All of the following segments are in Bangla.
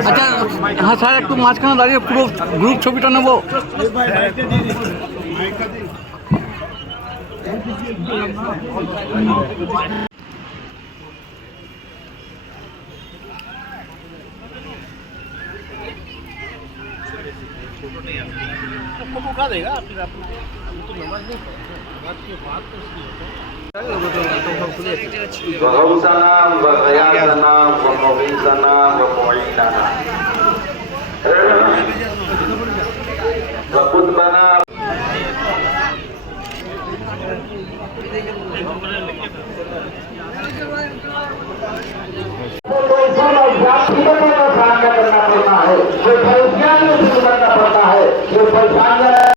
আচ্ছা হ্যাঁ স্যার একটু মাঝখানে দাঁড়িয়ে পুরো গ্রুপ ছবিটা নেবো वहम का नाम व गया का नाम व मोबिन का नाम व मोइन का नाम व खुद बना करना पड़ता है, जो परेशानियाँ करना पड़ता है, जो परेशानियाँ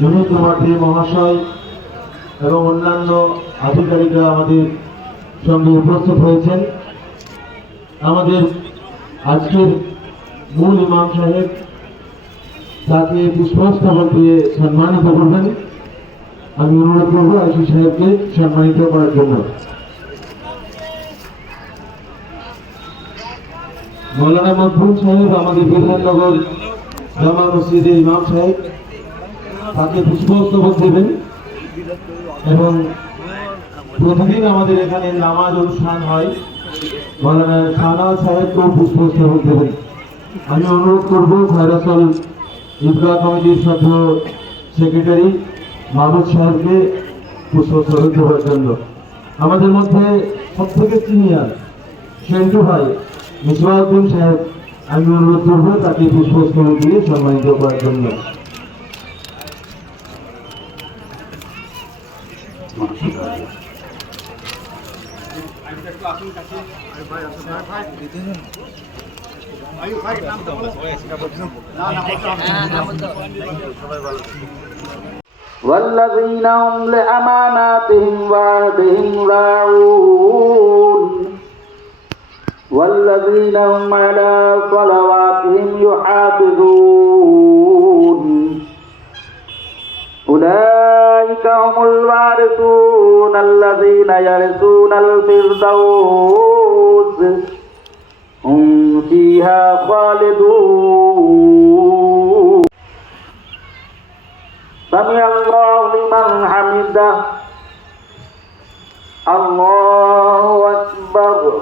জমিত মাঠে মহাশয় এবং অন্যান্য আধিকারিকরা আমাদের সঙ্গে উপস্থিত হয়েছেন। আমাদের আজকের মূল ইমাম সাহেব তাকে পুষ্পস্তবক দিয়ে সম্মানিত করবেন। আমি অনুরোধ করব আশি সাহেবকে সম্মানিত করার জন্য। মৌলানা মকবুল সাহেব, আমাদের বিধাননগর জামা মসজিদের ইমাম সাহেব তাকে পুষ্পস্তবক দেবেন। এবং প্রতিদিন আমাদের এখানে নামাজ অনুষ্ঠান হয়। মৌলানা শাহনাজ সাহেবকেও পুষ্পস্তবক দেবেন। আমি অনুরোধ করব ভাইরাসল ঈদগাহ কমিটির সভ্য সেক্রেটারি মাহবুব সাহেবকে পুষ্পস্তবক দেওয়ার জন্য। আমাদের মধ্যে সব থেকে সিনিয়র সেন্টু ভাই মিসবাউদ্দিন সাহেব, আমি অনুরোধ করব তাকে পুষ্পস্তবক দিয়ে সম্মানিত করার জন্য। والذين هم لأماناتهم وعهدهم راعون والذين هم على صلواتهم يحافظون أولئك هم الوارثون الذين يرثون الفردوس هم فيها خالدون سمع الله لمن حمده الله أكبر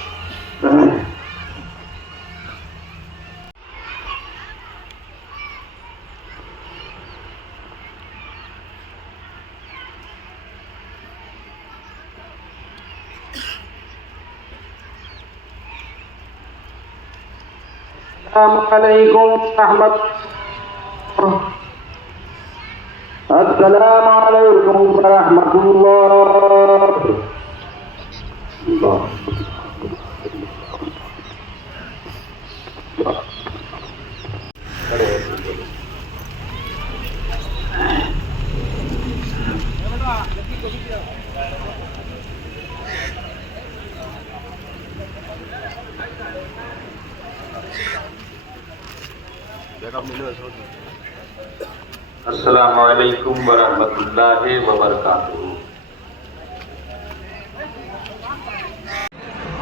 عليكم ورحمة الله السلام عليكم ورحمة الله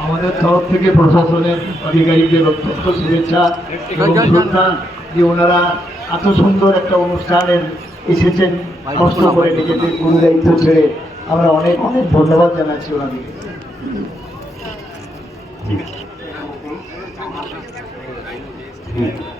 আমাদের তরফ থেকে প্রশাসনের আধিকারিকদের অত্যন্ত শুভেচ্ছা এবং যে ওনারা এত সুন্দর একটা অনুষ্ঠানের এসেছেন কষ্ট করে নিজেদের গুরু দায়িত্ব ছেড়ে আমরা অনেক অনেক ধন্যবাদ জানাচ্ছি ওনাদের Thank mm -hmm. you.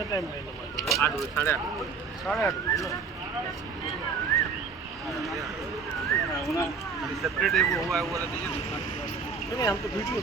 કેટલા ટાઈમ લઈને આઠ વાગે સાડા આઠ. સાડા આઠ સેપરેટ એવું હોવા એવું વાળા દઈએ નહીં આમ તો વીડિયો